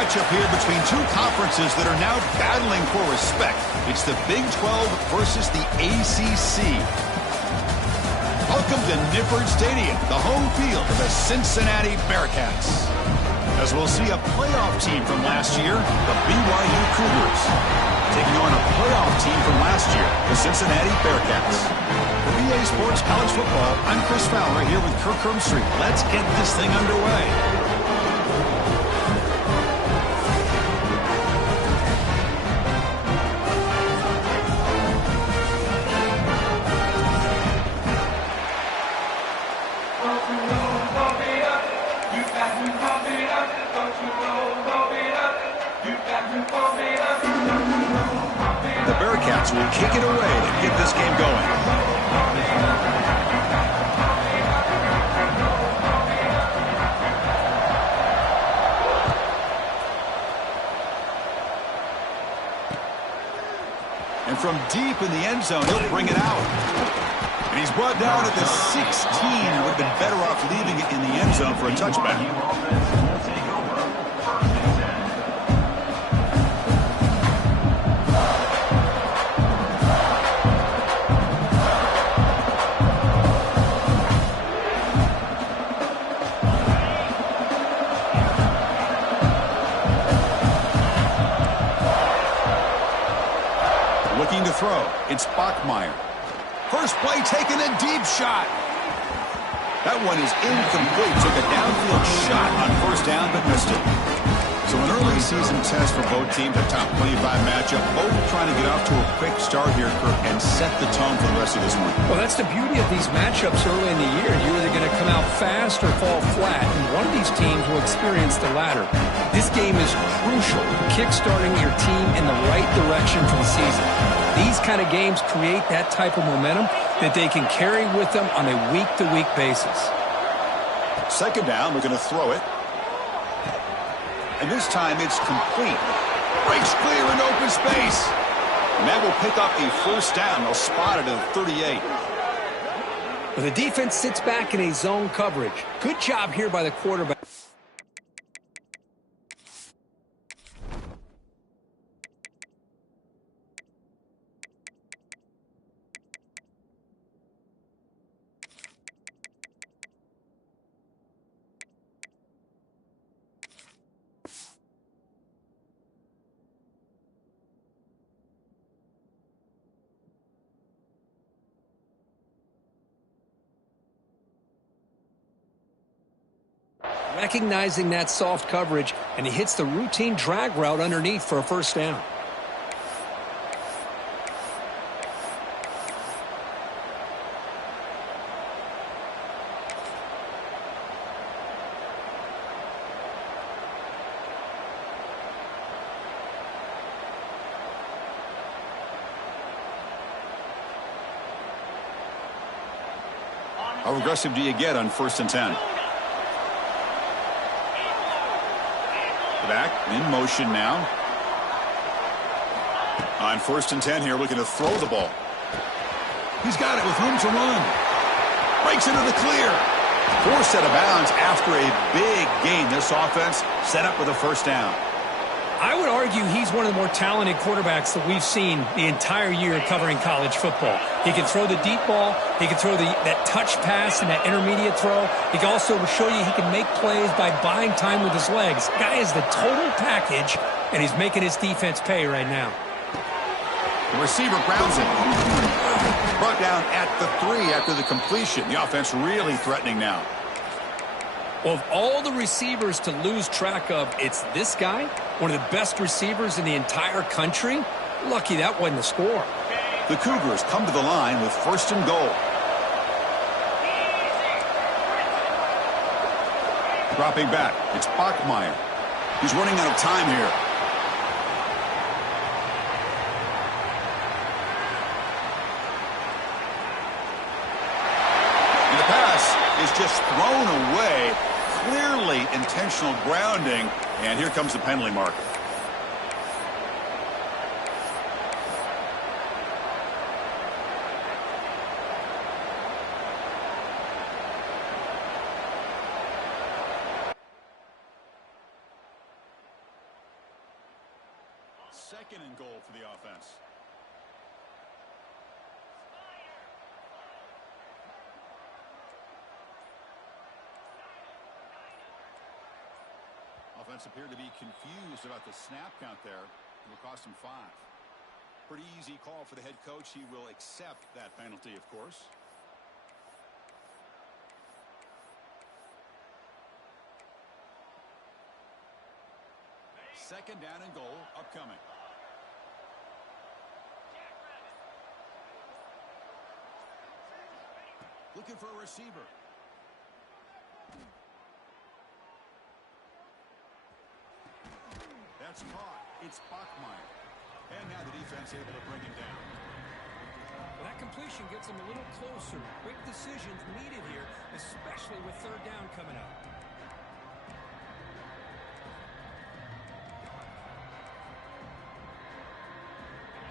matchup here between two conferences that are now battling for respect. It's the Big 12 versus the ACC. Welcome to Nippert Stadium, the home field of the Cincinnati Bearcats. As we'll see a playoff team from last year, the BYU Cougars, taking on a playoff team from last year, the Cincinnati Bearcats. For EA Sports College Football, I'm Chris Fowler here with Kirk Herbstreit. Let's get this thing underway. The Bearcats will kick it away to get this game going. And from deep in the end zone, he'll bring it out. And he's brought down at the 16. Would have been better off leaving it in the end zone for a touchback. Looking to throw. It's Bachmeier. First play taken, a deep shot. That one is incomplete. Took a downfield shot on first down, but missed it. So an early season test for both teams, a top 25 matchup. Both trying to get off to a quick start here, Kirk, and set the tone for the rest of this one. Well, that's the beauty of these matchups early in the year. You're either going to come out fast or fall flat, and one of these teams will experience the latter. This game is crucial, kick-starting your team in the right direction for the season. These kind of games create that type of momentum that they can carry with them on a week-to-week basis. Second down, we're going to throw it. And this time it's complete. Breaks clear in open space. And that will pick up a first down. They'll spot it at 38. Well, the defense sits back in a zone coverage. Good job here by the quarterback. Recognizing that soft coverage, and he hits the routine drag route underneath for a first down. How aggressive do you get on 1st and 10? Back in motion now. On 1st and 10 here, looking to throw the ball. He's got it with room to run. Breaks into the clear. Forced out of bounds after a big gain. This offense set up with a first down. I would argue he's one of the more talented quarterbacks that we've seen the entire year covering college football. He can throw the deep ball. He can throw that touch pass and that intermediate throw. He can also show you he can make plays by buying time with his legs. Guy is the total package, and he's making his defense pay right now. The receiver grounds it. Brought down at the 3 after the completion. The offense really threatening now. Well, of all the receivers to lose track of, it's this guy, one of the best receivers in the entire country. Lucky that wasn't the score. The Cougars come to the line with 1st and goal. Dropping back, it's Bachmeier. He's running out of time here. And the pass is just thrown away. Clearly intentional grounding, and here comes the penalty marker. second and goal for the offense. Offense appeared to be confused about the snap count there. It will cost him 5. Pretty easy call for the head coach. He will accept that penalty, of course. Second down and goal upcoming. Looking for a receiver. That's caught. It's Bachmeier. And now the defense able to bring him down. Well, that completion gets him a little closer. Quick decisions needed here, especially with third down coming up.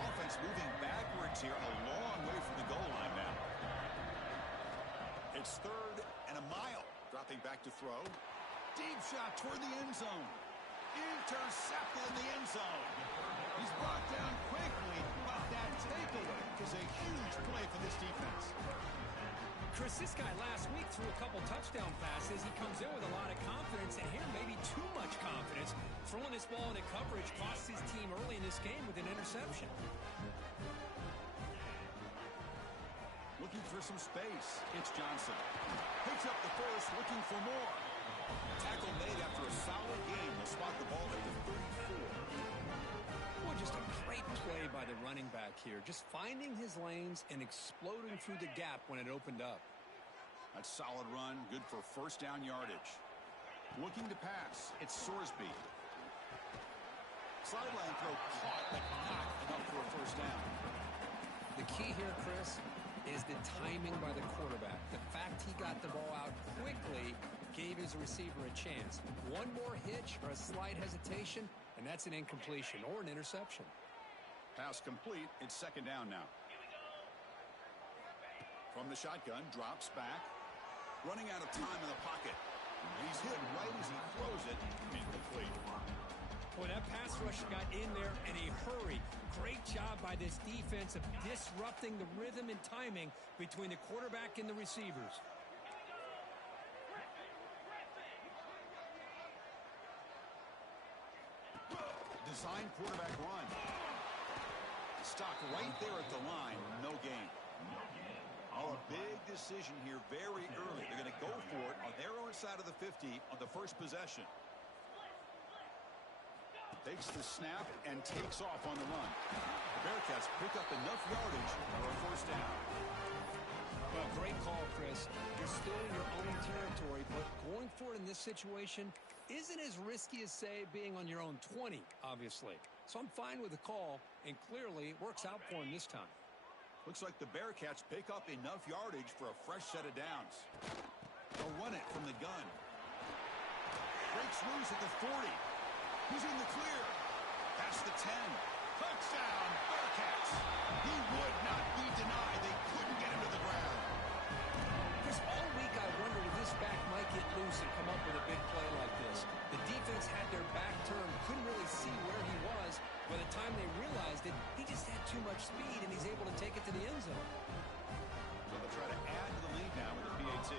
Offense moving backwards here, a long way from the goal line now. It's third and a mile. Dropping back to throw. Deep shot toward the end zone. Intercepted in the end zone. He's brought down quickly, but that takeaway is a huge play for this defense. Chris, this guy last week threw a couple touchdown passes. He comes in with a lot of confidence, and here maybe too much confidence. Throwing this ball into coverage costs his team early in this game with an interception. Looking for some space. It's Johnson. Picks up the first, looking for more. Tackle made after a solid game. They'll spot the ball at the 34. Boy, just a great play by the running back here. Just finding his lanes and exploding through the gap when it opened up. That's solid run. Good for first down yardage. Looking to pass. It's Sorsby. Sideline throw caught, but not enough for a first down. The key here, Chris, is the timing by the quarterback. The fact he got the ball out quickly gave his receiver a chance. One more hitch or a slight hesitation, and that's an incompletion or an interception. Pass complete. It's second down now. From the shotgun, drops back. Running out of time in the pocket. And he's hit right as he throws it. Incomplete. Boy, that pass rush got in there in a hurry. Great job by this defense of disrupting the rhythm and timing between the quarterback and the receivers. Design quarterback run. Stopped right there at the line. No gain. Oh, a big decision here very early. They're going to go for it on their own side of the 50 on the first possession. Takes the snap and takes off on the run. The Bearcats pick up enough yardage for a first down. Well, great call, Chris. You're still in your own territory, but going for it in this situation isn't as risky as, say, being on your own 20, obviously. So I'm fine with the call, and clearly it works out for him this time. Looks like the Bearcats pick up enough yardage for a fresh set of downs. They'll run it from the gun. Breaks loose at the 40. He's in the clear. Past the 10. Touchdown, Bearcats. He would not be denied. They couldn't get him to the ground. Chris, all week I wondered if this back might get loose and come up with a big play like this. The defense had their back turned, couldn't really see where he was. By the time they realized it, he just had too much speed, and he's able to take it to the end zone. So they'll try to add to the lead now with the PAT.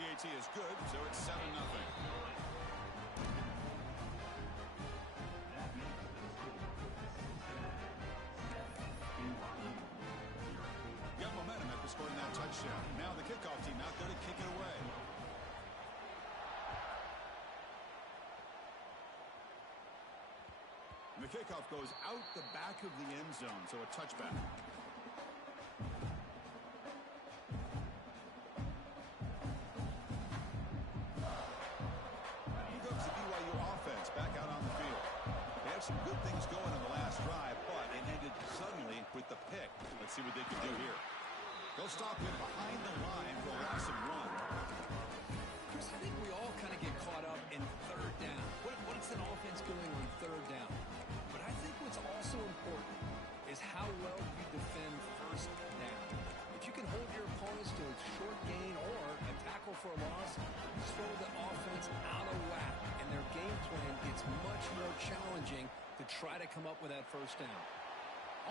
PAT is good, so it's 7-0. Got momentum after scoring that touchdown. Now the kickoff team out there to kick it away. And the kickoff goes out the back of the end zone, so a touchback. Back out on the field. They had some good things going on the last drive, but it ended suddenly with the pick. Let's see what they can do here. They'll stop him behind the line for a last and run. Chris, I think we all kind of get caught up in third down. What's an offense doing on third down? But I think what's also important is how well you defend first down. If you can hold your opponents to a short gain or a tackle for a loss, just throw the offense out of whack, and their game plan try to come up with that first down.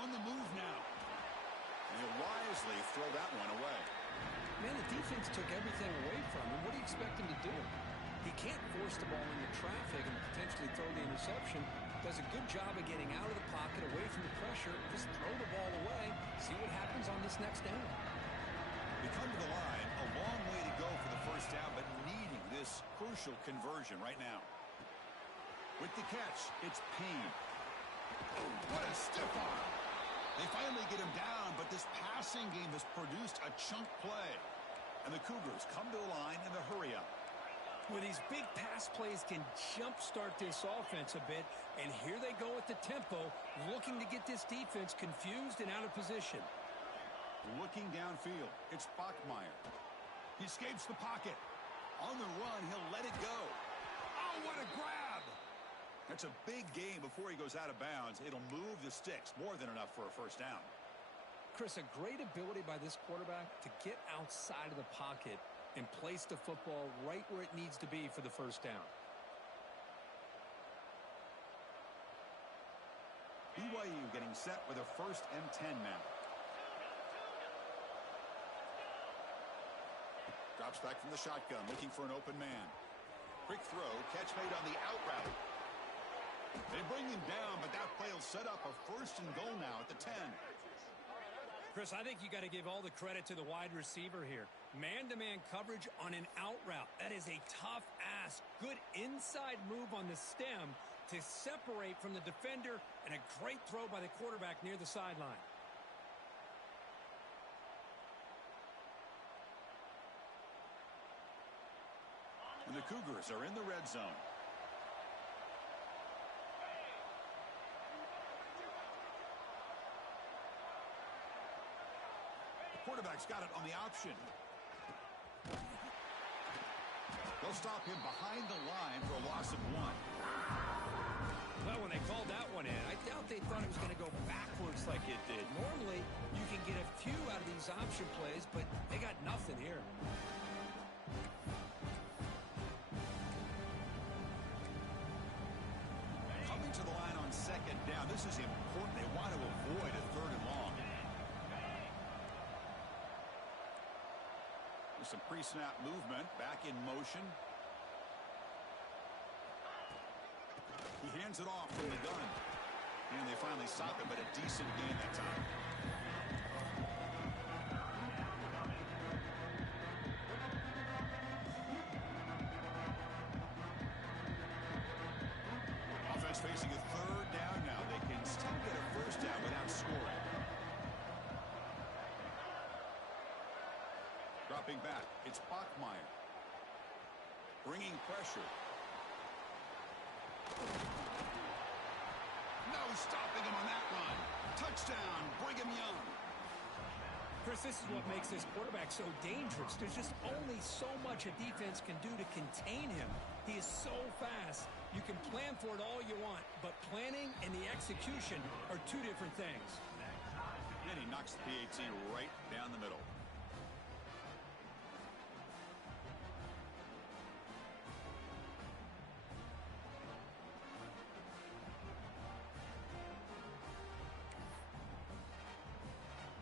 On the move now. And he'll wisely throw that one away. Man, the defense took everything away from him. What do you expect him to do? He can't force the ball into traffic and potentially throw the interception. Does a good job of getting out of the pocket, away from the pressure. Just throw the ball away. See what happens on this next down. We come to the line, a long way to go for the first down, but needing this crucial conversion right now. With the catch, it's Payne. Oh, what a stiff arm. They finally get him down, but this passing game has produced a chunk play. And the Cougars come to the line in the hurry-up. Well, these big pass plays can jumpstart this offense a bit, and here they go with the tempo, looking to get this defense confused and out of position. Looking downfield, it's Bachmeier. He escapes the pocket. On the run, he'll let it go. Oh, what a grab! That's a big gain before he goes out of bounds. It'll move the sticks, more than enough for a first down. Chris, a great ability by this quarterback to get outside of the pocket and place the football right where it needs to be for the first down. BYU getting set with a 1st and 10 now. Drops back from the shotgun, looking for an open man. Quick throw, catch made on the out route. They bring him down, but that play will set up a 1st and goal now at the 10. Chris, I think you got to give all the credit to the wide receiver here. Man-to-man coverage on an out route. That is a tough ask. Good inside move on the stem to separate from the defender, and a great throw by the quarterback near the sideline. And the Cougars are in the red zone. The quarterback's got it on the option. They'll stop him behind the line for a loss of 1. Well, when they called that one in, I doubt they thought it was going to go backwards like it did. Normally, you can get a few out of these option plays, but they got nothing here. Coming to the line on 2nd down. This is important. They want to avoid a 3rd and long. There's some pre-snap movement. Back in motion. He hands it off from the gun. And they finally stop him, but a decent gain that time. Offense facing a 3rd down now. They can still get a 1st down without scoring. Dropping back, it's Bachmeier. Bringing pressure. No stopping him on that run. Touchdown, Brigham Young. Chris, this is what makes this quarterback so dangerous. There's just only so much a defense can do to contain him. He is so fast. You can plan for it all you want, but planning and the execution are two different things. And he knocks the PAT right down the middle.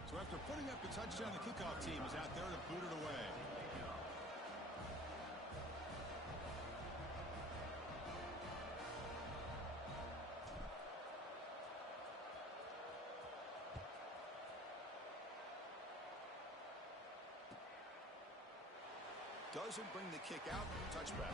So after putting up the touchdown, the kickoff team is out there to boot it away. Doesn't bring the kick out. Touchback.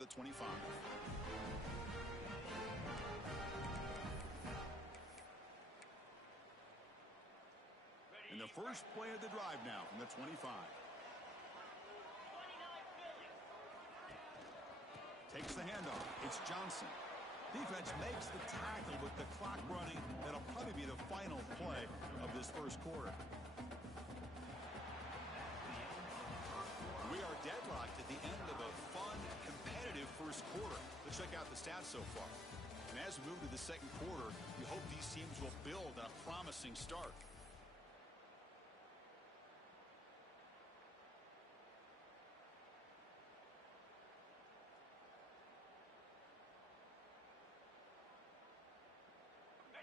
the 25. In the first play of the drive now from the 25. Takes the handoff. It's Johnson. Defense makes the tackle with the clock running. That'll probably be the final play of this first quarter. We are deadlocked at the end of a fun, competitive first quarter. Let's check out the stats so far. And as we move to the second quarter, we hope these teams will build on a promising start.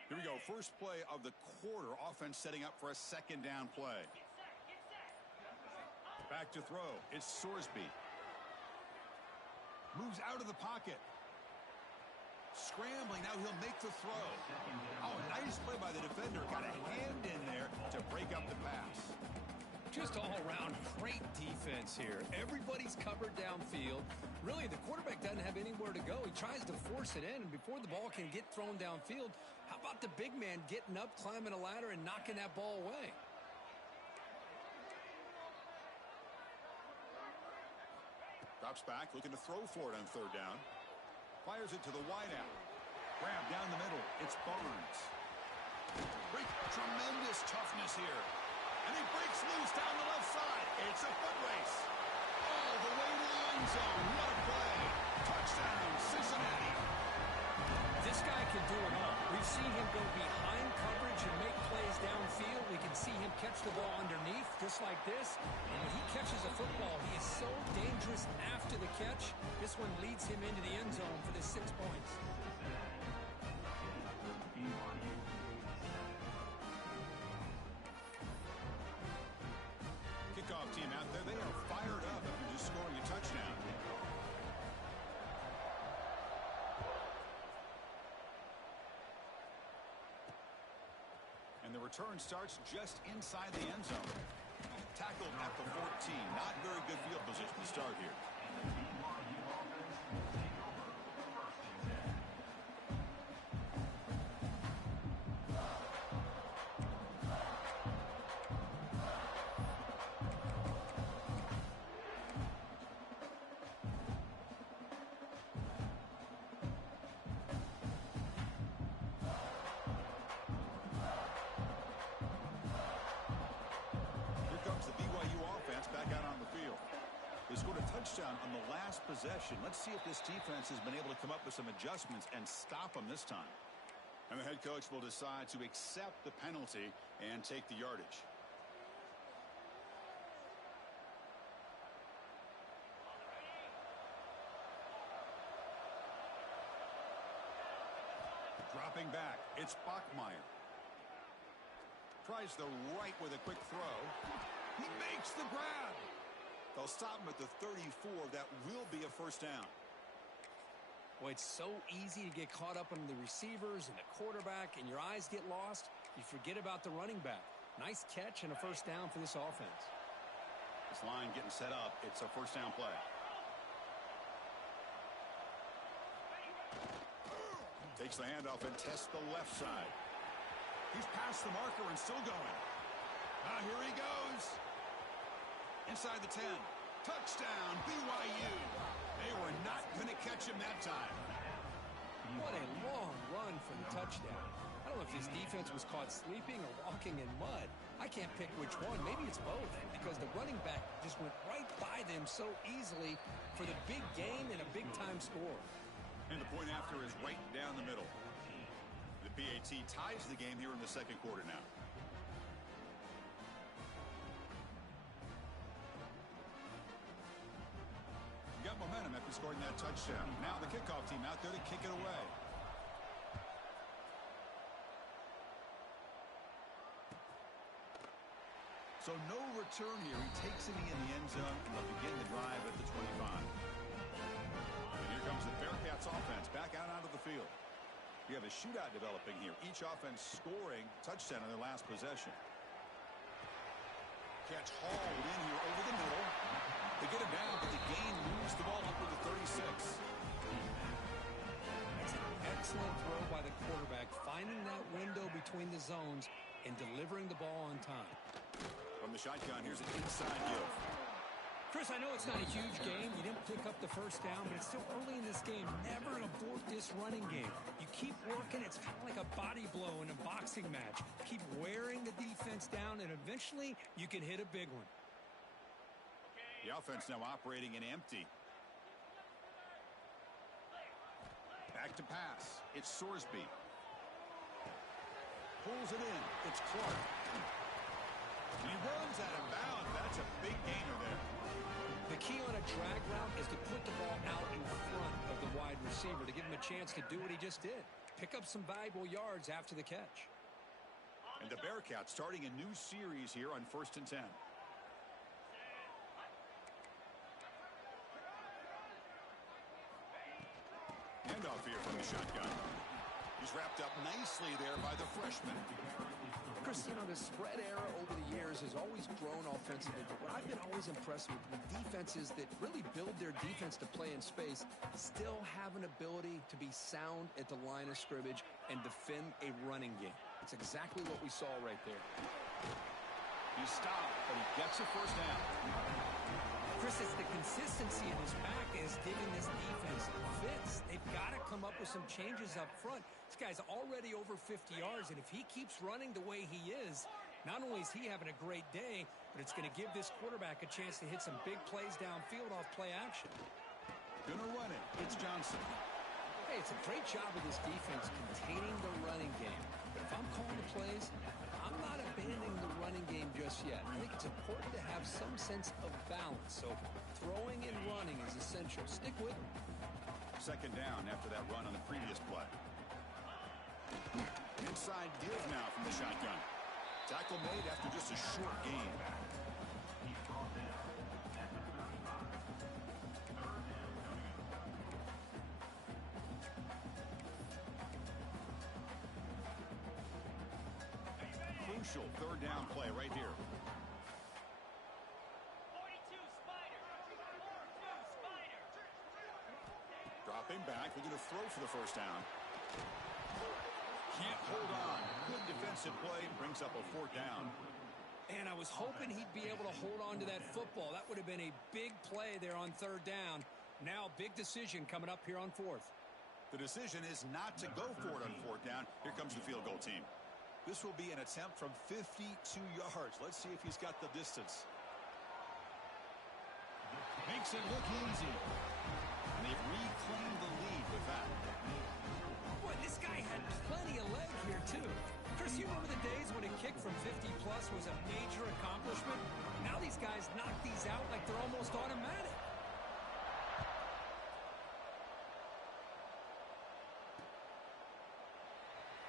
Here we go. First play of the quarter. Offense setting up for a second down play. Back to throw. It's Sorsby. Moves out of the pocket. Scrambling. Now he'll make the throw. Oh, nice play by the defender. Got a hand in there to break up the pass. Just all around great defense here. Everybody's covered downfield. Really, the quarterback doesn't have anywhere to go. He tries to force it in, and before the ball can get thrown downfield, how about the big man getting up, climbing a ladder, and knocking that ball away? Drops back, looking to throw for it on third down. Fires it to the wideout. Grab down the middle. It's Barnes. Tremendous toughness here. And he breaks loose down the left side. It's a foot race. All the way to the end zone. What a play. Touchdown, Cincinnati. This guy can do it all. We've seen him go behind coverage and make plays downfield. We can see him catch the ball underneath, just like this. And when he catches a football, he is so dangerous after the catch. This one leads him into the end zone for the 6 points. Kickoff team out there. They are fired up after just scoring a touchdown. And the return starts just inside the end zone. Tackled at the 14. Not very good field position to start here. On the last possession. Let's see if this defense has been able to come up with some adjustments and stop them this time. And the head coach will decide to accept the penalty and take the yardage. Dropping back, it's Bachmeier. Tries the right with a quick throw. He makes the grab. They'll stop him at the 34. That will be a first down. Well, it's so easy to get caught up on the receivers and the quarterback, and your eyes get lost. You forget about the running back. Nice catch and a first down for this offense. This line getting set up. It's a first down play. Takes the handoff and tests the left side. He's past the marker and still going. Here he goes. Inside the 10. Touchdown, BYU. They were not going to catch him that time. What a long run for the touchdown. I don't know if his defense was caught sleeping or walking in mud. I can't pick which one. Maybe it's both, because the running back just went right by them so easily for the big gain and a big-time score. And the point after is right down the middle. The PAT ties the game here in the second quarter now. Got momentum after scoring that touchdown. Now the kickoff team out there to kick it away. So no return here. He takes it in the end zone, and they'll begin the drive at the 25. And here comes the Bearcats offense back out onto the field. You have a shootout developing here. Each offense scoring touchdown on their last possession. Catch hauled in here over the middle. They get him down, but the gain moves the ball up to the 36. between the zones and delivering the ball on time. From the shotgun, here's an inside give. Chris, I know it's not a huge game. You didn't pick up the first down, but it's still early in this game. Never abort this running game. You keep working. It's kind of like a body blow in a boxing match. Keep wearing the defense down, and eventually you can hit a big one. The offense now operating in empty. Back to pass. It's Sorsby. Pulls it in. It's Clark. He runs out of bounds. That's a big gainer there. The key on a drag route is to put the ball out in front of the wide receiver to give him a chance to do what he just did. Pick up some valuable yards after the catch. And the Bearcats starting a new series here on 1st and 10. Handoff here from the shotgun. He's wrapped up nicely there by the freshman. Chris, you know, the spread era over the years has always grown offensively, but what I've been always impressed with defenses that really build their defense to play in space still have an ability to be sound at the line of scrimmage and defend a running game. It's exactly what we saw right there. He stopped, but he gets a first down. Chris, it's the consistency in his back is giving this defense fits. They've got to come up with some changes up front. This guy's already over 50 yards, and if he keeps running the way he is, not only is he having a great day, but it's going to give this quarterback a chance to hit some big plays downfield off play action. Gonna run it. It's Johnson. Hey, it's a great job of this defense containing the running game. But if I'm calling the plays, I'm not abandoning the running game just yet. I think it's important to have some sense of balance. So throwing and running is essential. Stick with it. Second down after that run on the previous play. Inside give now from the shotgun. Tackle made after just a short gain. Crucial third down play right here. 42 Spider. 42 Spider. Dropping back, looking to throw for the first down. Can't hold on. Good defensive play, brings up a fourth down. And I was hoping he'd be able to hold on to that football. That would have been a big play there on third down. Now, big decision coming up here on fourth. The decision is not to go for it on fourth down. Here comes the field goal team. This will be an attempt from 52 yards. Let's see if he's got the distance. Makes it look easy. And they've reclaimed the lead with that. Boy, this guy had plenty of leg here, too. Chris, you remember the days when a kick from 50-plus was a major accomplishment? Now these guys knock these out like they're almost automatic.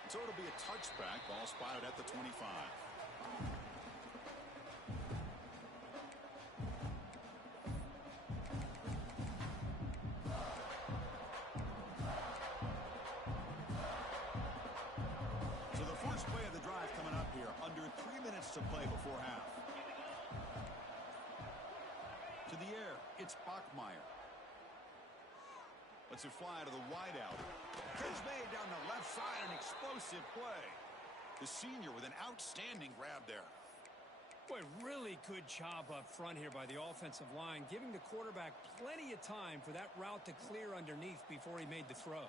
So it'll be a touchback. Ball spotted at the 25. So the first play of the drive coming up here. Under 3 minutes to play before half. To the air, it's Bachmeier. Lets it fly to the wideout. Catch made down the left side, an explosive play. The senior with an outstanding grab there. Boy, really good job up front here by the offensive line, giving the quarterback plenty of time for that route to clear underneath before he made the throw.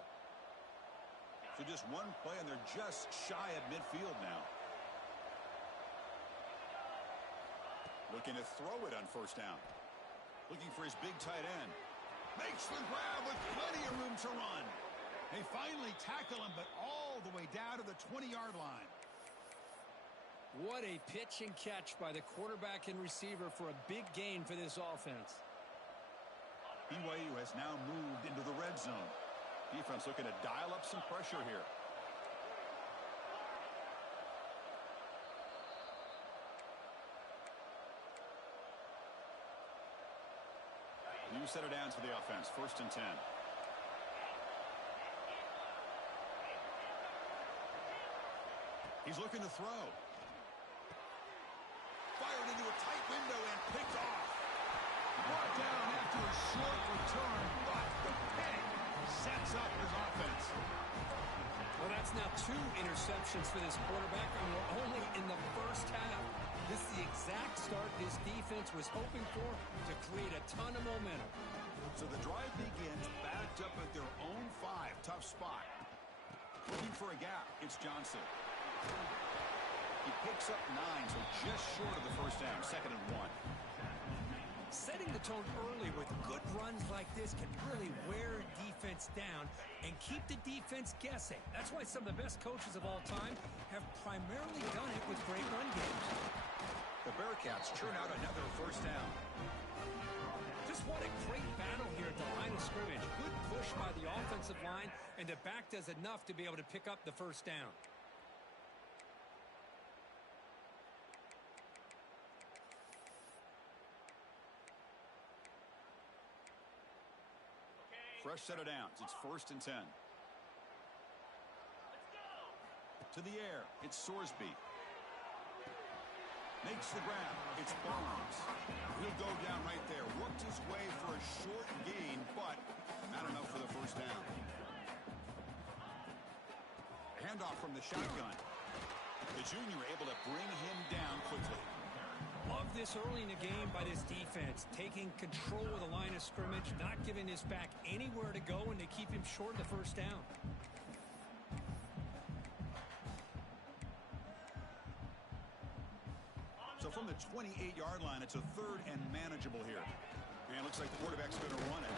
So just one play, and they're just shy of midfield now. Looking to throw it on first down. Looking for his big tight end. Makes the grab with plenty of room to run. They finally tackle him, but all the way down to the 20-yard line. What a pitch and catch by the quarterback and receiver for a big gain for this offense. BYU has now moved into the red zone. Defense looking to dial up some pressure here. New set of downs for the offense. 1st and 10. He's looking to throw. Fired into a tight window and picked off. Brought down after a short return, but the pick sets up his offense. Well, that's now 2 interceptions for this quarterback, and we're only in the first half. This is the exact start this defense was hoping for to create a ton of momentum. So the drive begins backed up at their own 5. Tough spot. Looking for a gap. It's Johnson. He picks up 9, so just short of the first down. 2nd and 1. Setting the tone early with good runs like this can really wear a defense down and keep the defense guessing. That's why some of the best coaches of all time have primarily done it with great run games. The Bearcats churn out another first down. Just what a great battle here at the line of scrimmage. Good push by the offensive line, and the back does enough to be able to pick up the first down. Fresh set of downs. It's 1st and 10. Let's go. To the air. It's Sorsby. Makes the grab. It's Barnes. He'll go down right there. Worked his way for a short gain, but not enough for the first down. Handoff from the shotgun. The junior able to bring him down quickly. Love this early in the game by this defense, taking control of the line of scrimmage, not giving his back anywhere to go, and they keep him short of the first down. So from the 28-yard line, it's a 3rd and manageable here. And it looks like the quarterback's going to run it.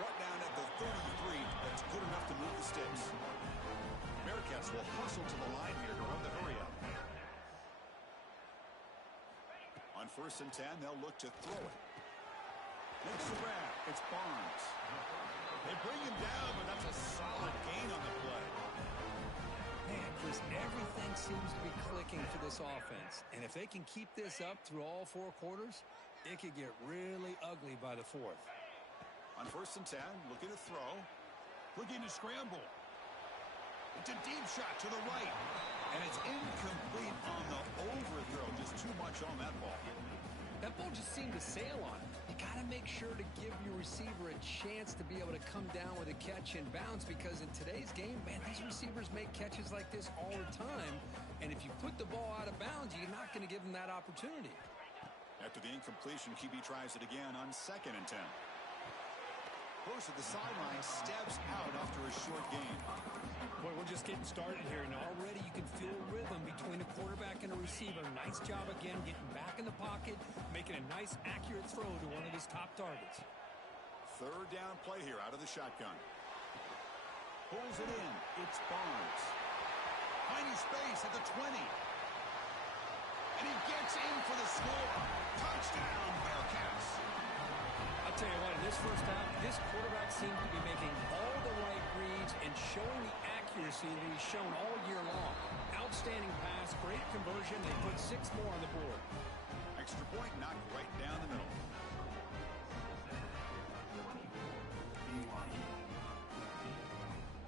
Brought down at the 33. That's good enough to move the sticks. Bearcats will hustle to the line here to run the hurry-up. On 1st and 10, they'll look to throw it. Makes the grab. It's Barnes. They bring him down, but that's a solid gain on the play. Man, Chris, everything seems to be clicking for this offense. And if they can keep this up through all 4 quarters, it could get really ugly by the 4th. On 1st and 10, looking to throw. Looking to scramble. It's a deep shot to the right. And it's incomplete on the overthrow. Just too much on that ball. That ball just seemed to sail on it. You got to make sure to give your receiver a chance to be able to come down with a catch and bounce, because in today's game, man, these receivers make catches like this all the time. And if you put the ball out of bounds, you're not going to give them that opportunity. After the incompletion, QB tries it again on 2nd and 10. Goes to the sideline, steps out after a short gain. Boy, we're just getting started here, and already you can feel a rhythm between a quarterback and a receiver. Nice job again getting back in the pocket, making a nice, accurate throw to one of his top targets. 3rd down play here out of the shotgun. Pulls it in. It's Barnes. Finding space at the 20. And he gets in for the score. Touchdown, Bearcats. I'll tell you what, in this first half, this quarterback seems to be making all the right reads and showing the accuracy that he's shown all year long. Outstanding pass, great conversion. They put 6 more on the board. Extra point knocked right down the middle.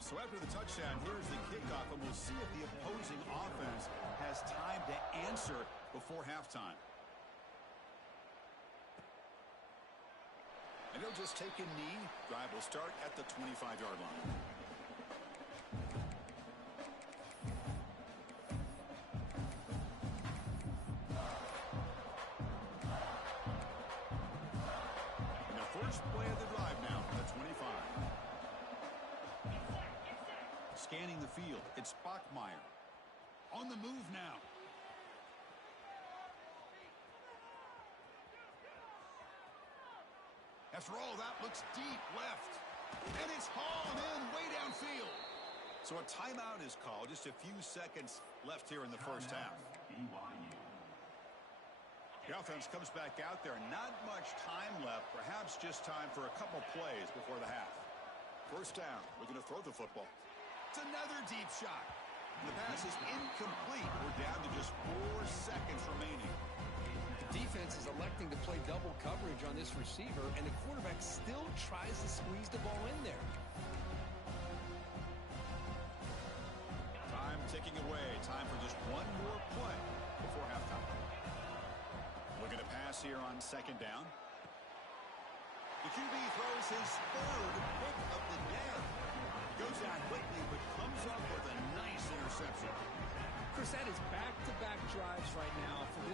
So after the touchdown, here's the kickoff, and we'll see if the opposing offense has time to answer before halftime. And he'll just take a knee. Drive will start at the 25-yard line. And the first play of the drive now from the 25. Scanning the field, it's Bachmeier. On the move now. After all, that looks deep left. And it's hauled in way downfield. So a timeout is called. Just a few seconds left here in the first half. The offense comes back out there. Not much time left. Perhaps just time for a couple plays before the half. First down. Looking to throw the football. It's another deep shot. And the pass is incomplete. We're down to just 4 seconds remaining. Defense is electing to play double coverage on this receiver, and the quarterback still tries to squeeze the ball in there. Time ticking away. Time for just one more play before halftime. Looking to pass here on 2nd down. The QB throws his 3rd pick of the day. Goes down quickly, but comes up with a nice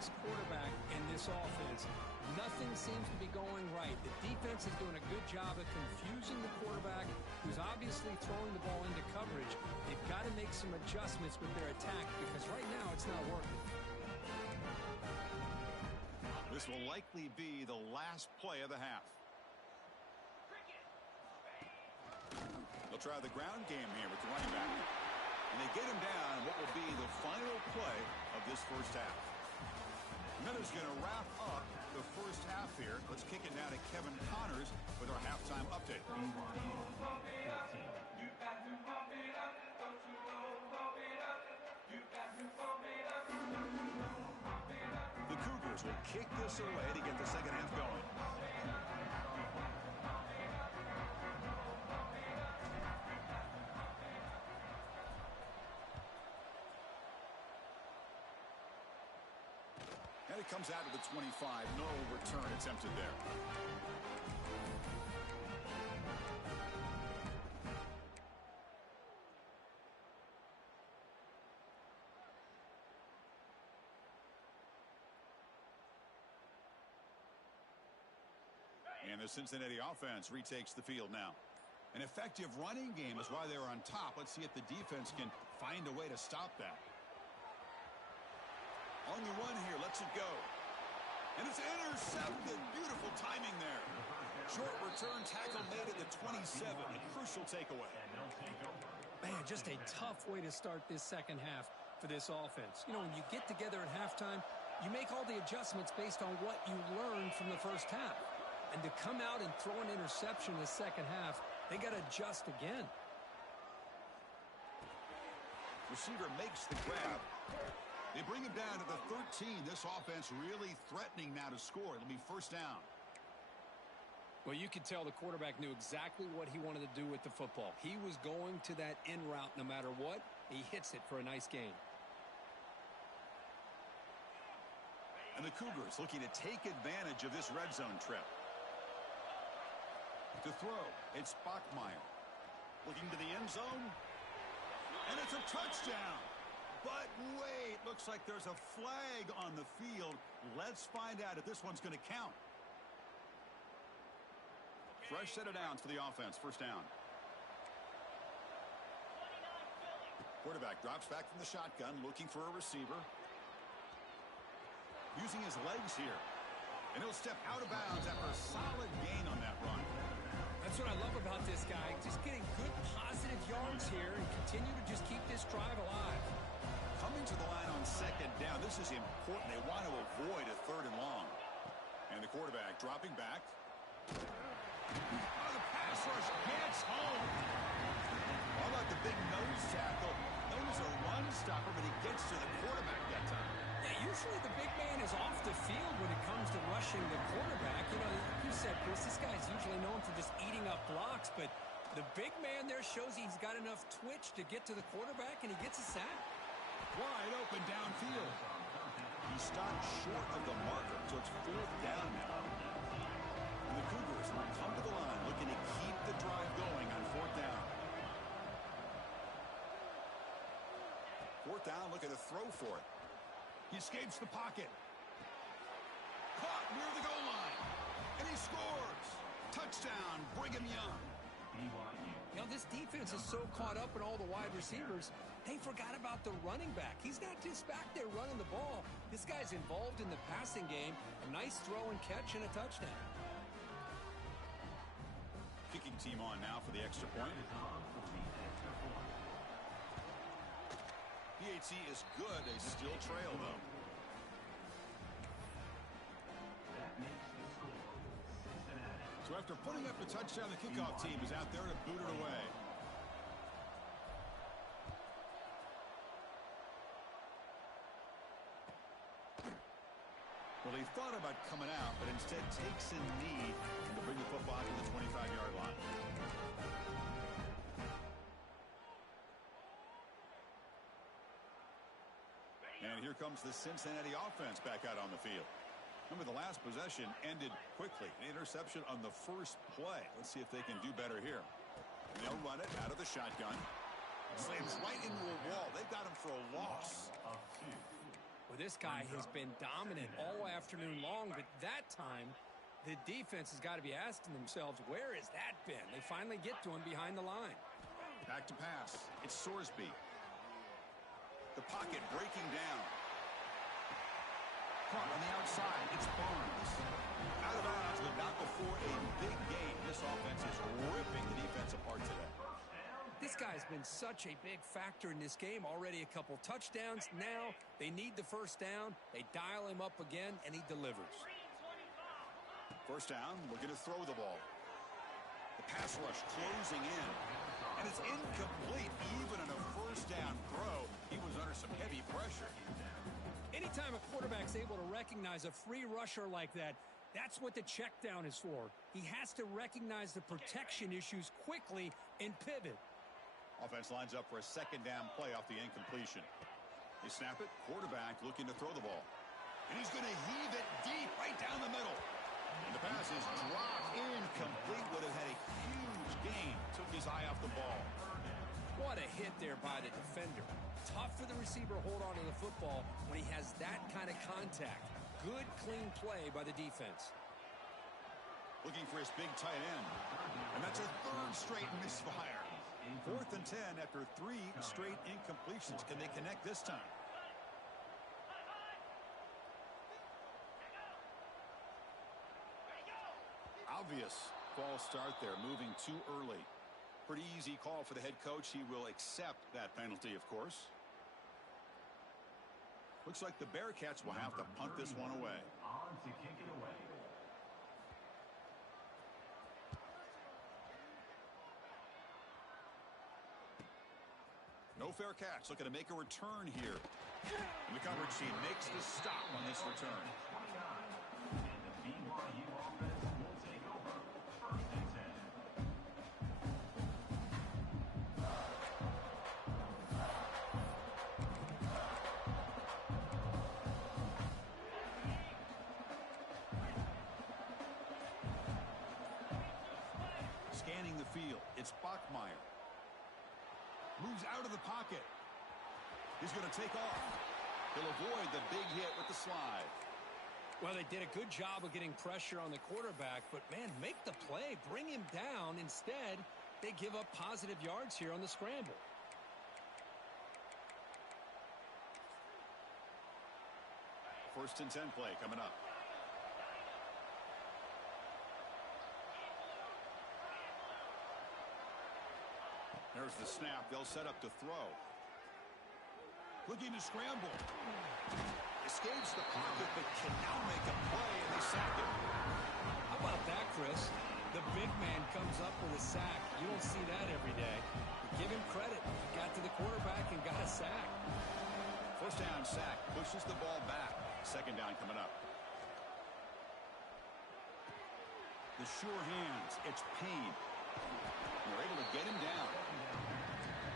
this quarterback and this offense, nothing seems to be going right. The defense is doing a good job of confusing the quarterback, who's obviously throwing the ball into coverage. They've got to make some adjustments with their attack because right now it's not working. This will likely be the last play of the half. They'll try the ground game here with the running back. And they get him down what will be the final play of this first half. Miller's going to wrap up the first half here. Let's kick it now to Kevin Connors with our halftime update. The Cougars will kick this away to get the second half going. And it comes out to the 25. No return attempted there. And the Cincinnati offense retakes the field now. An effective running game is why they're on top. Let's see if the defense can find a way to stop that. On the run here, lets it go. And it's intercepted. Beautiful timing there. Short return tackle made at the 27. A crucial takeaway. Man, just a tough way to start this second half for this offense. You know, when you get together at halftime, you make all the adjustments based on what you learned from the first half. And to come out and throw an interception in the second half, they got to adjust again. Receiver makes the grab. They bring him down to the 13. This offense really threatening now to score. It'll be first down. Well, you could tell the quarterback knew exactly what he wanted to do with the football. He was going to that in route no matter what. He hits it for a nice gain. And the Cougars looking to take advantage of this red zone trip. To throw, it's Bachmeier. Looking to the end zone. And it's a touchdown. But wait, looks like there's a flag on the field. Let's find out if this one's going to count. Fresh set of downs for the offense. First down. Quarterback drops back from the shotgun, looking for a receiver. Using his legs here. And he'll step out of bounds after a solid gain on that run. That's what I love about this guy. Just getting good positive yards here and continue to just keep this drive alive. Coming to the line on second down. This is important. They want to avoid a third and long. And the quarterback dropping back. Oh, the pass rush gets home. How about the big nose tackle? Known as a run stopper, but he gets to the quarterback that time. Yeah, usually the big man is off the field when it comes to rushing the quarterback. You know, like you said, Chris, this guy's usually known for just eating up blocks, but the big man there shows he's got enough twitch to get to the quarterback, and he gets a sack. Wide open downfield. He stopped short of the marker, so it's fourth down now. And the Cougars will come to the line looking to keep the drive going on fourth down. Fourth down, looking to throw for it. He escapes the pocket. Caught near the goal line. And he scores. Touchdown, Brigham Young. You know, this defense is so caught up in all the wide receivers, they forgot about the running back. He's not just back there running the ball. This guy's involved in the passing game. A nice throw and catch and a touchdown. Kicking team on now for the extra point. PAT is good. They still trail, though. So after putting up the touchdown, the kickoff team is out there to boot it away. Well, he thought about coming out, but instead takes a knee to bring the football to the 25-yard line. And here comes the Cincinnati offense back out on the field. Remember, the last possession ended quickly. An interception on the first play. Let's see if they can do better here. And they'll run it out of the shotgun. Slams right into a wall. They've got him for a loss. Well, this guy has been dominant all afternoon long, but that time, the defense has got to be asking themselves, where has that been? They finally get to him behind the line. Back to pass. It's Sorsby. The pocket breaking down. Caught on the outside. It's Barnes. Out of bounds, but not before a big gain. This offense is ripping the defense apart today. This guy's been such a big factor in this game. Already a couple touchdowns. Now they need the first down. They dial him up again, and he delivers. First down, looking to throw the ball. The pass rush closing in. And it's incomplete. Even on a first down throw, he was under some heavy pressure. Anytime a quarterback's able to recognize a free rusher like that, that's what the check down is for. He has to recognize the protection issues quickly and pivot. Offense lines up for a second down play off the incompletion. They snap it. Quarterback looking to throw the ball. And he's going to heave it deep right down the middle. And the pass is dropped incomplete. Would have had a huge gain. Took his eye off the ball. What a hit there by the defender. Tough for the receiver to hold on to the football when he has that kind of contact. Good, clean play by the defense. Looking for his big tight end. And that's a third straight misfire. 4th and 10 after 3 straight incompletions. Can they connect this time? Obvious false start there, moving too early. Pretty easy call for the head coach. He will accept that penalty, of course. Looks like the Bearcats will have to punt this one away. On to kick it away. No fair catch. Looking to make a return here. And the coverage team makes the stop on this return. 29. And the BYU offense will take over. 1st and 10. Scanning the field. It's Bachmeier. Moves out of the pocket. He's going to take off. He'll avoid the big hit with the slide. Well, they did a good job of getting pressure on the quarterback, but, man, make the play. Bring him down. Instead, they give up positive yards here on the scramble. First and 10 play coming up. There's the snap. They'll set up to throw. Looking to scramble. Escapes the pocket, but can now make a play, and they sack him. How about that, Chris? The big man comes up with a sack. You don't see that every day. But give him credit. He got to the quarterback and got a sack. First down sack. Pushes the ball back. Second down coming up. The sure hands. It's Payne. They're able to get him down.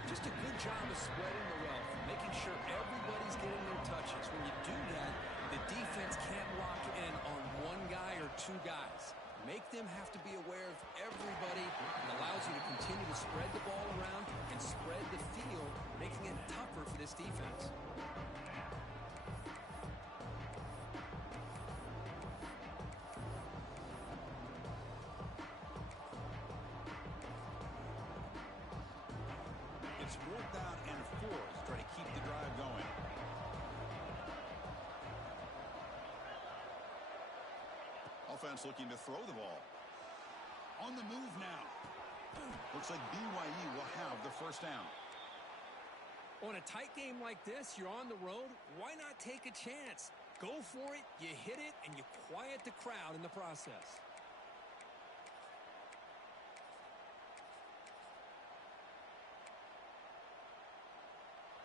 Just a good job of spreading the wealth, making sure everybody's getting their touches. When you do that, the defense can't lock in on one guy or two guys. Make them have to be aware of everybody. It allows you to continue to spread the ball around and spread the field, making it tougher for this defense. It's 4th down and 4 to try to keep the drive going. Offense looking to throw the ball. On the move now. Looks like BYU will have the first down. On a tight game like this, you're on the road. Why not take a chance? Go for it, you hit it, and you quiet the crowd in the process.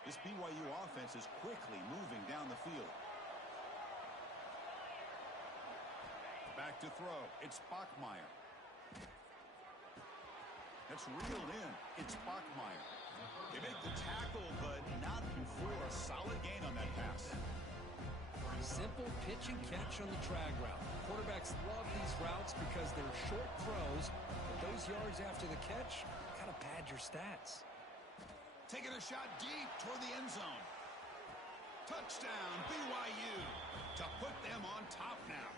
This BYU offense is quickly moving down the field. Back to throw. It's Bachmeier. That's reeled in. It's Bachmeier. They make the tackle, but not before a solid gain on that pass. Simple pitch and catch on the drag route. Quarterbacks love these routes because they're short throws, but those yards after the catch kind of pad your stats. Taking a shot deep toward the end zone. Touchdown, BYU, to put them on top now.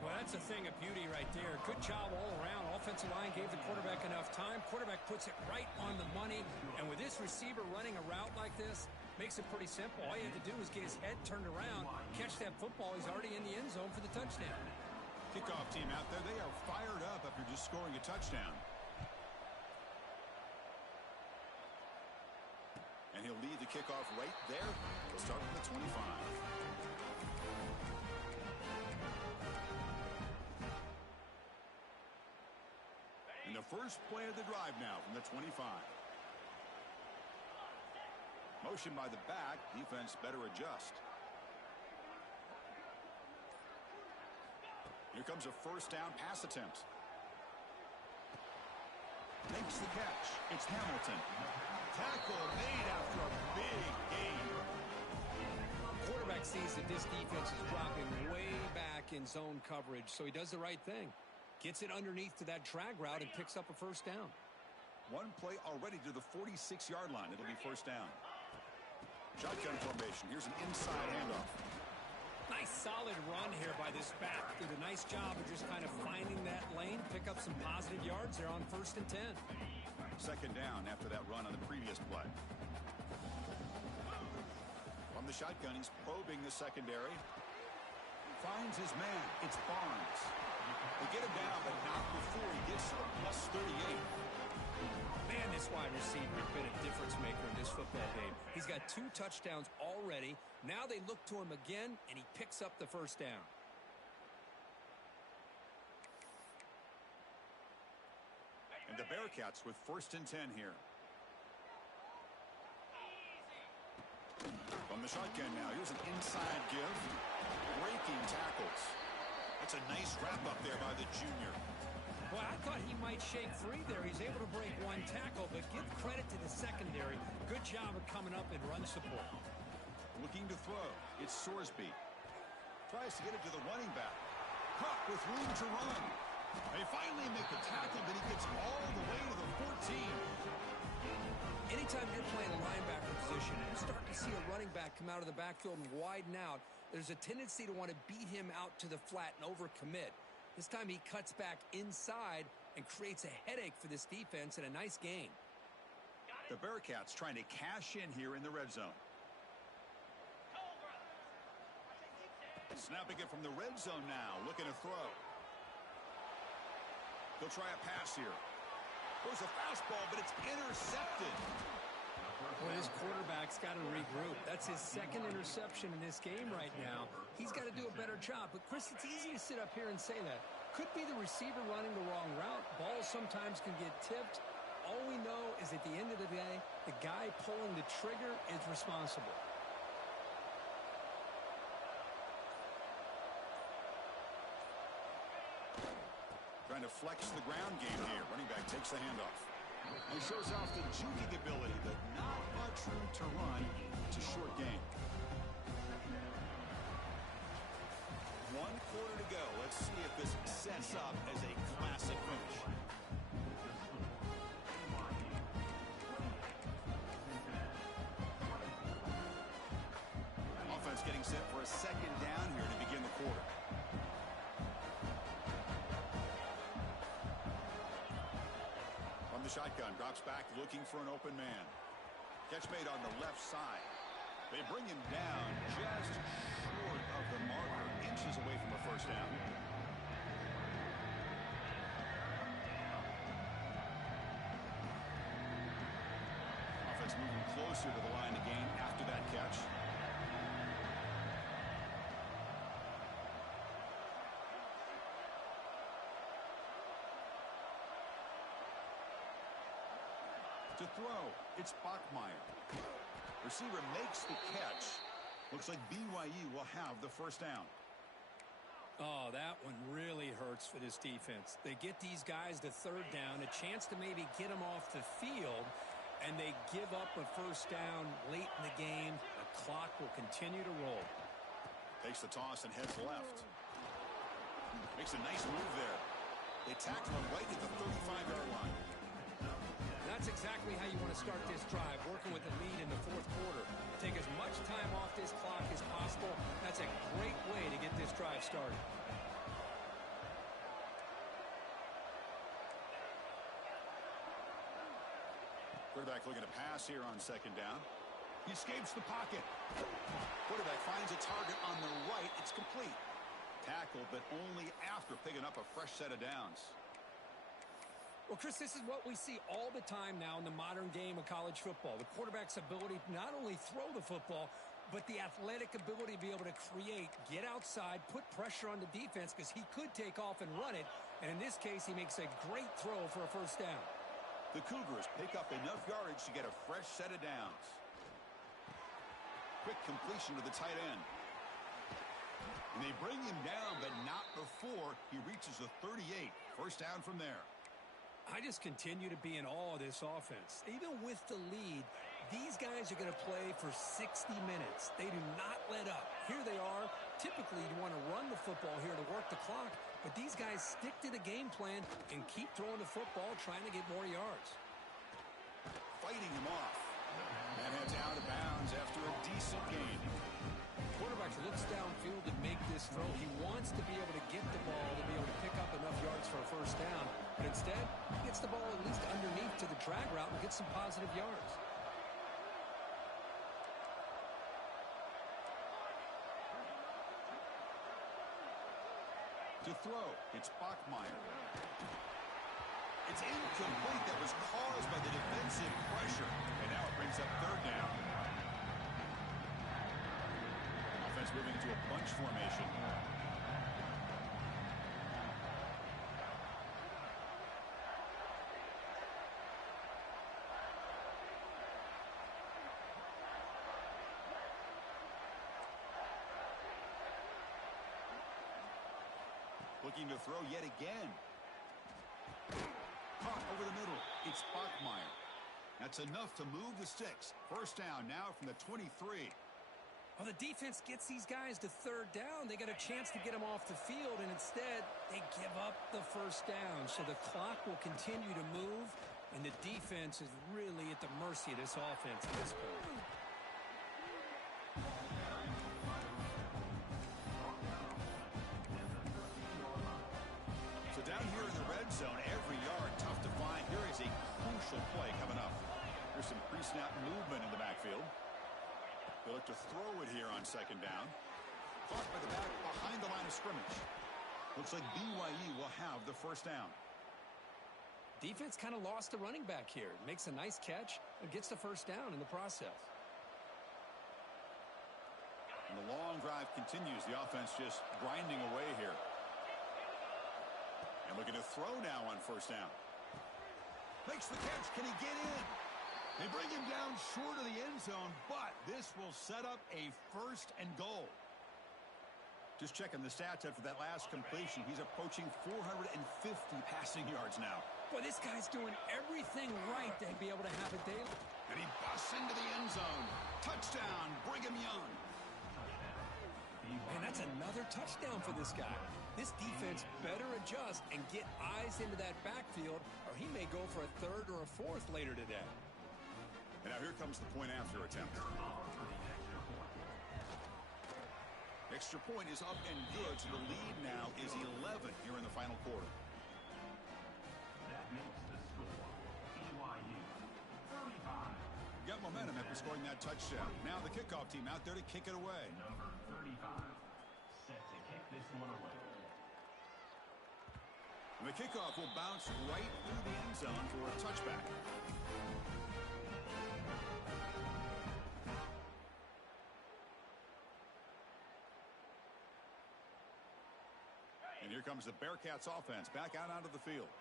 Well, that's a thing of beauty right there. Good job all around. Offensive line gave the quarterback enough time. Quarterback puts it right on the money. And with this receiver running a route like this, makes it pretty simple. All you have to do is get his head turned around, catch that football. He's already in the end zone for the touchdown. Kickoff team out there, they are fired up after just scoring a touchdown. And he'll lead the kickoff right there. He'll start from the 25. And the first play of the drive now from the 25. Motion by the back. Defense better adjust. Here comes a first down pass attempt. Makes the catch. It's Hamilton. Tackle made after a big gain. Quarterback sees that this defense is dropping way back in zone coverage, so he does the right thing. Gets it underneath to that drag route and picks up a first down. One play already to the 46-yard line. It'll be first down. Shotgun formation. Here's an inside handoff. Nice solid run here by this back. Did a nice job of just kind of finding that lane, pick up some positive yards there on 1st and 10. Second down after that run on the previous play. From the shotgun, he's probing the secondary. Finds his man. It's Barnes. They get him down, but not before he gets to the plus 38. Man, this wide receiver has been a difference maker in this football game. He's got 2 touchdowns already. Now they look to him again, and he picks up the first down. And the Bearcats with 1st and 10 here. From the shotgun now, here's an inside give. Breaking tackles. That's a nice wrap up there by the junior. Well, I thought he might shake free there. He's able to break 1 tackle, but give credit to the secondary. Good job of coming up and run support. Looking to throw. It's Sorsby. Tries to get it to the running back. Cup with room to run. They finally make the tackle, but he gets all the way to the 14. Anytime you're playing a linebacker position and you start to see a running back come out of the backfield and widen out, there's a tendency to want to beat him out to the flat and overcommit. This time he cuts back inside and creates a headache for this defense and a nice gain. The Bearcats trying to cash in here in the red zone. Snapping it from the red zone now, looking to throw. He'll try a pass here. There's a fastball, but it's intercepted. Well, his quarterback's got to regroup. That's his 2nd interception in this game right now. He's got to do a better job. But, Chris, it's easy to sit up here and say that. Could be the receiver running the wrong route. Balls sometimes can get tipped. All we know is at the end of the day, the guy pulling the trigger is responsible. Trying to flex the ground game here. Running back takes the handoff. He shows off the juking ability, but not much room to run. It's a short game. 1 quarter to go. Let's see if this sets up as a classic finish. Offense getting set for a 2nd down here to begin the quarter. The shotgun drops back looking for an open man. Catch made on the left side. They bring him down just short of the marker, inches away from a first down. Offense moving closer to the line of game after that catch. To throw, it's Bachmeier. Receiver makes the catch. Looks like BYU will have the first down. Oh, that one really hurts for this defense. They get these guys to 3rd down, a chance to maybe get them off the field, and they give up a first down late in the game. The clock will continue to roll. Takes the toss and heads left. Makes a nice move there. They tackle him right at the 35-yard line. That's exactly how you want to to start this drive, working with the lead in the fourth quarter. Take as much time off this clock as possible. That's a great way to get this drive started. Quarterback looking to pass here on second down. He escapes the pocket. Quarterback finds a target on the right. It's complete. Tackled, but only after picking up a fresh set of downs. Well, Chris, this is what we see all the time now in the modern game of college football. The quarterback's ability to not only throw the football, but the athletic ability to be able to create, get outside, put pressure on the defense because he could take off and run it. And in this case, he makes a great throw for a first down. The Cougars pick up enough yardage to get a fresh set of downs. Quick completion to the tight end. And they bring him down, but not before he reaches the 38. First down from there. I just continue to be in awe of this offense. Even with the lead, these guys are going to play for 60 minutes. They do not let up. Here they are. Typically, you want to run the football here to work the clock, but these guys stick to the game plan and keep throwing the football, trying to get more yards. Fighting him off. And heads out of bounds after a decent gain. Quarterback looks downfield to make this throw. He wants to be able to get the ball to be able to pick up enough yards for a first down. But instead, he gets the ball at least underneath to the drag route and gets some positive yards. To throw, it's Bachmeier. It's incomplete. That was caused by the defensive pressure. And now it brings up third down. Offense moving to a bunch formation. Looking to throw yet again. Caught over the middle. It's Bachmeier. That's enough to move the sticks. First down now from the 23. Well, the defense gets these guys to third down. They got a chance to get them off the field, and instead they give up the first down. So the clock will continue to move, and the defense is really at the mercy of this offense at this point. So down here in the red zone, every yard tough to find. Here is a crucial play coming up. There's some pre-snap movement in the backfield. They look to throw it here on second down. Caught by the back behind the line of scrimmage. Looks like BYU will have the first down. Defense kind of lost the running back here. Makes a nice catch and gets the first down in the process. And the long drive continues. The offense just grinding away here. And looking to throw now on first down. Makes the catch. Can he get in? They bring him down short of the end zone, but this will set up a first and goal. Just checking the stats after that last completion. He's approaching 450 passing yards now. Boy, this guy's doing everything right to be able to have a day. And he busts into the end zone. Touchdown, Brigham Young. Man, that's another touchdown for this guy. This defense better adjust and get eyes into that backfield, or he may go for a third or a fourth later today. And now here comes the point after attempt. Extra point is up and good, so the lead now is 11 here in the final quarter. That makes the score BYU 35. Got momentum after scoring that touchdown. Now the kickoff team out there to kick it away. Number 35 set to kick this one away. And the kickoff will bounce right through the end zone for a touchback. And here comes the Bearcats offense back out onto the field.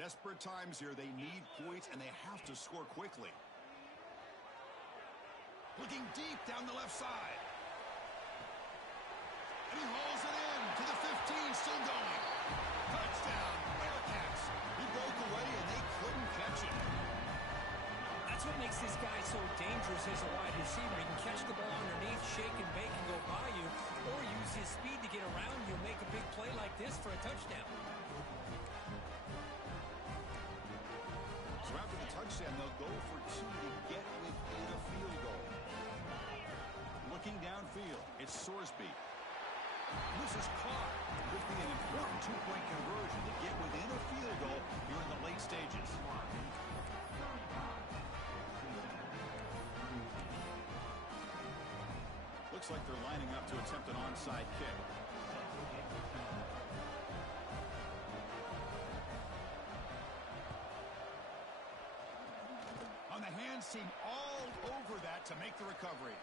Desperate times here. They need points, and they have to score quickly. Looking deep down the left side. And he hauls it in to the 15, still going. Touchdown, Bearcats. He broke away, and they couldn't catch him. That's what makes this guy so dangerous as a wide receiver. He can catch the ball underneath, shake and bake and go by you, or use his speed to get around you and make a big play like this for a touchdown. So after the touchdown, they'll go for 2 to get within a field goal. Looking downfield, it's Sorsby. This is caught. Could be an important two-point conversion to get within a field goal here in the late stages. Looks like they're lining up to attempt an onside kick. On the hands team all over that to make the recovery.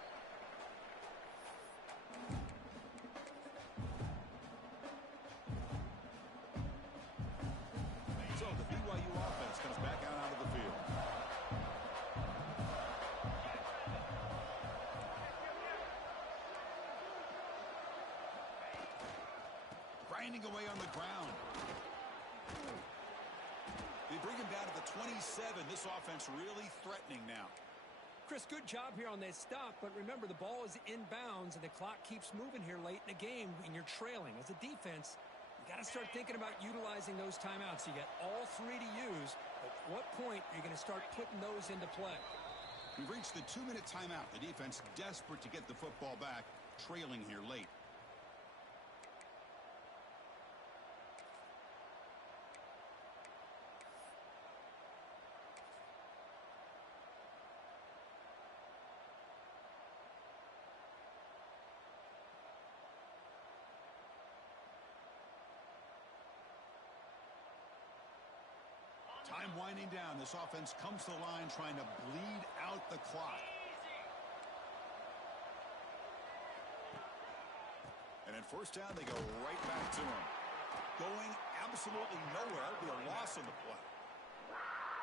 So the BYU offense comes back out onto the field. Grinding away on the ground. They bring him down to the 27. This offense really threatening now. Chris, good job here on this stop, but remember the ball is inbounds and the clock keeps moving here late in the game and you're trailing. As a defense, you got to start thinking about utilizing those timeouts. You got all 3 to use. At what point are you going to start putting those into play? We've reached the 2-minute timeout. The defense desperate to get the football back, trailing here late. Time winding down. This offense comes to the line trying to bleed out the clock. And at first down, they go right back to him. Going absolutely nowhere with a loss on the play.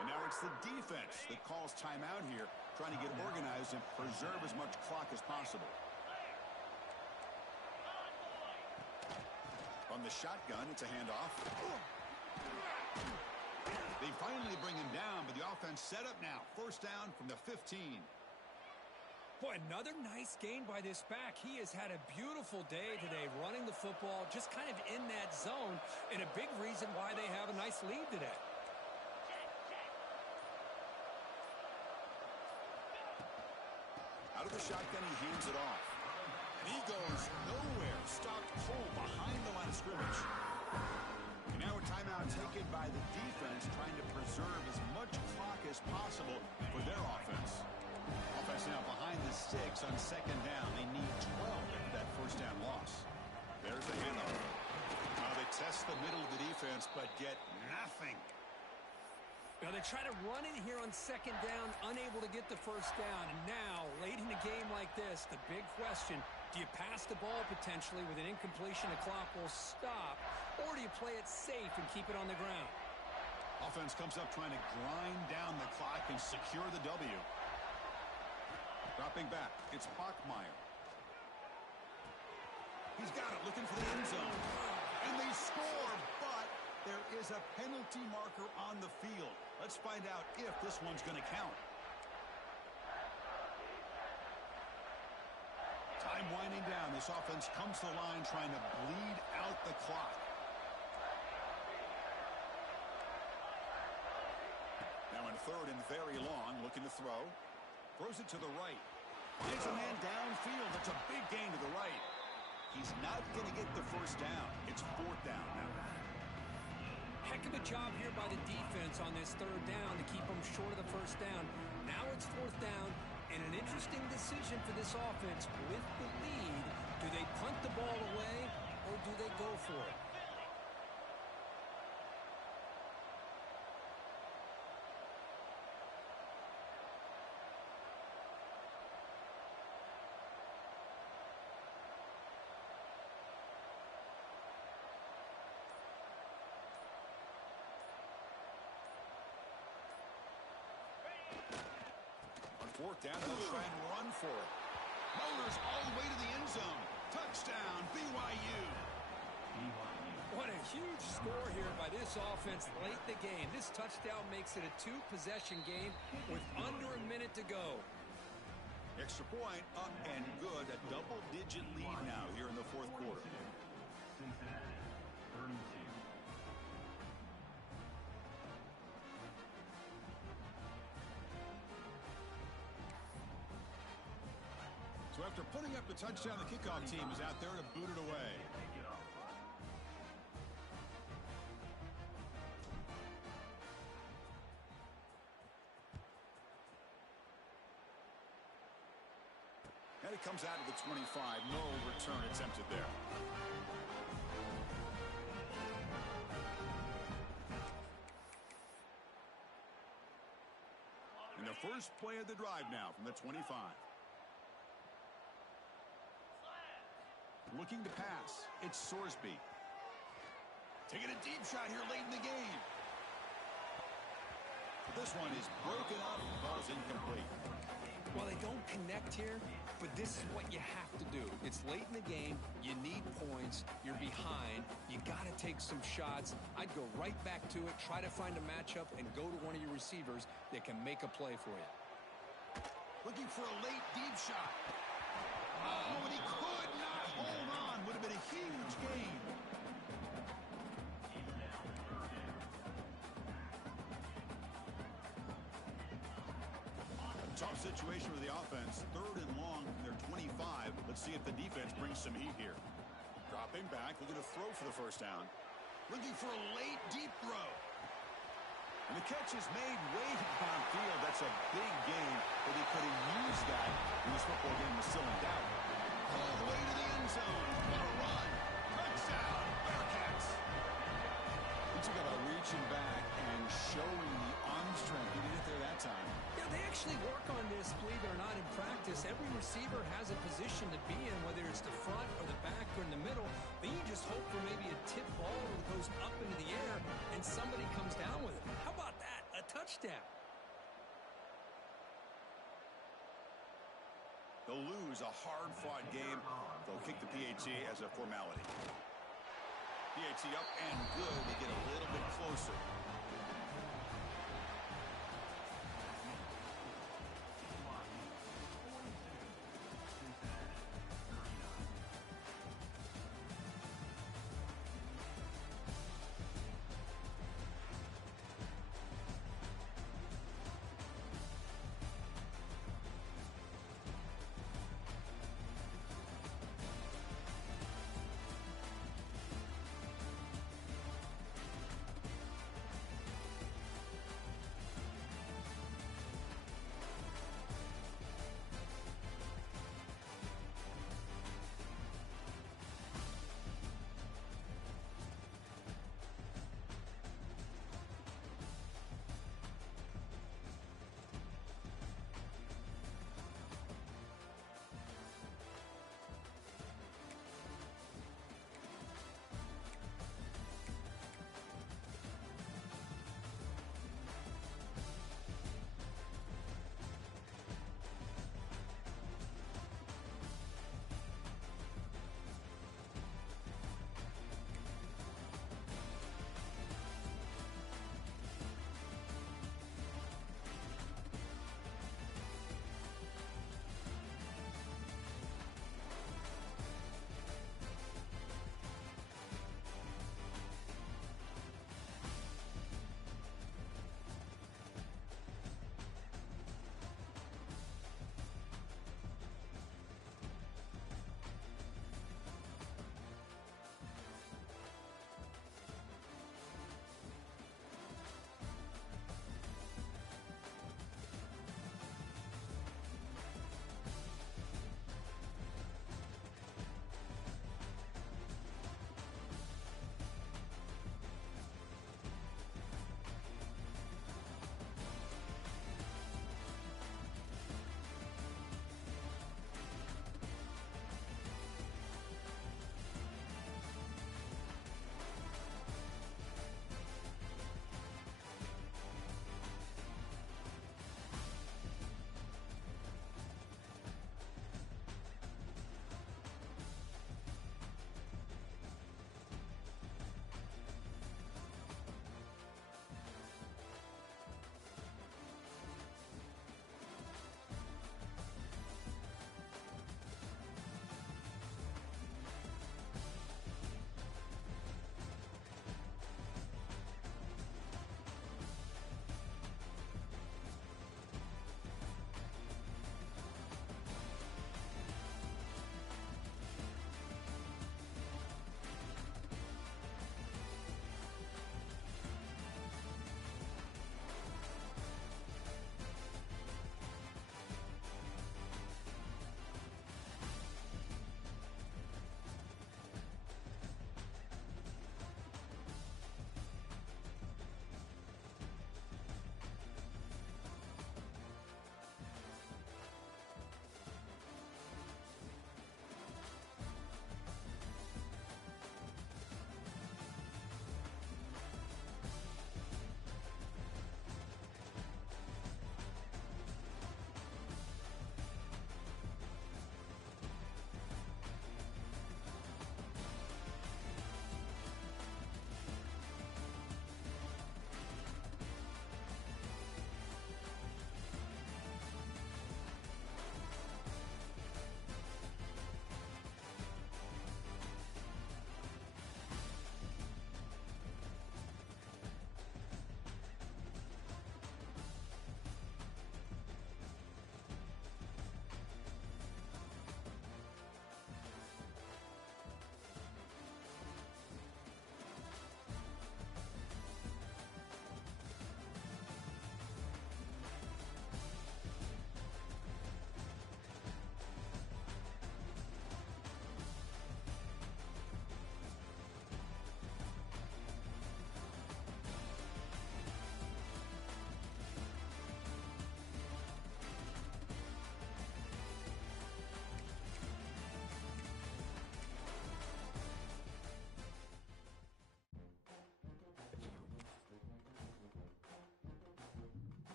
And now it's the defense that calls timeout here, trying to get organized and preserve as much clock as possible. From the shotgun, it's a handoff. They finally bring him down, but the offense set up now. First down from the 15. Boy, another nice gain by this back. He has had a beautiful day today running the football, just kind of in that zone, and a big reason why they have a nice lead today. Out of the shotgun, he hands it off. And he goes nowhere. Stopped cold behind the line of scrimmage. And now a timeout taken by the defense, trying to preserve as much clock as possible for their offense. Offense now behind the 6 on second down. They need 12 after that first down loss. There's the handoff. Now they test the middle of the defense, but get nothing. Now they try to run it here on second down, unable to get the first down. And now, late in a game like this, the big question, do you pass the ball potentially with an incompletion? The clock will stop. Or do you play it safe and keep it on the ground? Offense comes up trying to grind down the clock and secure the W. Dropping back, it's Bachmeier. He's got it, looking for the end zone. And they score, but there is a penalty marker on the field. Let's find out if this one's going to count. Time winding down. This offense comes to the line trying to bleed out the clock. Now in third and very long, looking to throw. Throws it to the right. Finds a man downfield. That's a big gain to the right. He's not going to get the first down. It's fourth down now. Heck of a job here by the defense on this third down to keep them short of the first down. Now it's fourth down, and an interesting decision for this offense with the lead. Do they punt the ball away, or do they go for it? Fourth down, they'll try and run for it. Motors all the way to the end zone. Touchdown, BYU. What a huge score here by this offense late in the game. This touchdown makes it a 2-possession game with under a minute to go. Extra point, up and good. A double-digit lead now here in the fourth quarter. Cincinnati, 32. after putting up the touchdown, the kickoff team is out there to boot it away. And it comes out of the 25. No return attempted there. And the first play of the drive now from the 25. Looking to pass. It's Sorsby. Taking a deep shot here late in the game. But this one is broken up. Ball's incomplete. Well, they don't connect here, but this is what you have to do. It's late in the game. You need points. You're behind. You got to take some shots. I'd go right back to it, try to find a matchup, and go to one of your receivers that can make a play for you. Looking for a late deep shot. Oh, and he could not hold on. Would have been a huge gain. Tough situation for the offense. 3rd and long from their 25. Let's see if the defense brings some heat here. Dropping back, looking to throw for the first down. Looking for a late deep throw. And the catch is made way downfield. That's a big gain, but he could have used that when this football game was still in doubt. All the way to the end zone. What a run. Touchdown, Bearcats. He took about reaching back and showing the arm strength. He did it there that time. Yeah, they actually work on this, believe it or not, in practice. Every receiver has a position to be in, whether it's the front or the back or in the middle. Then you just hope for maybe a tip ball that goes up into the air and somebody comes down with it. How about that? A touchdown. They'll lose a hard-fought game. They'll kick the PAT as a formality. PAT up and good. They get a little bit closer.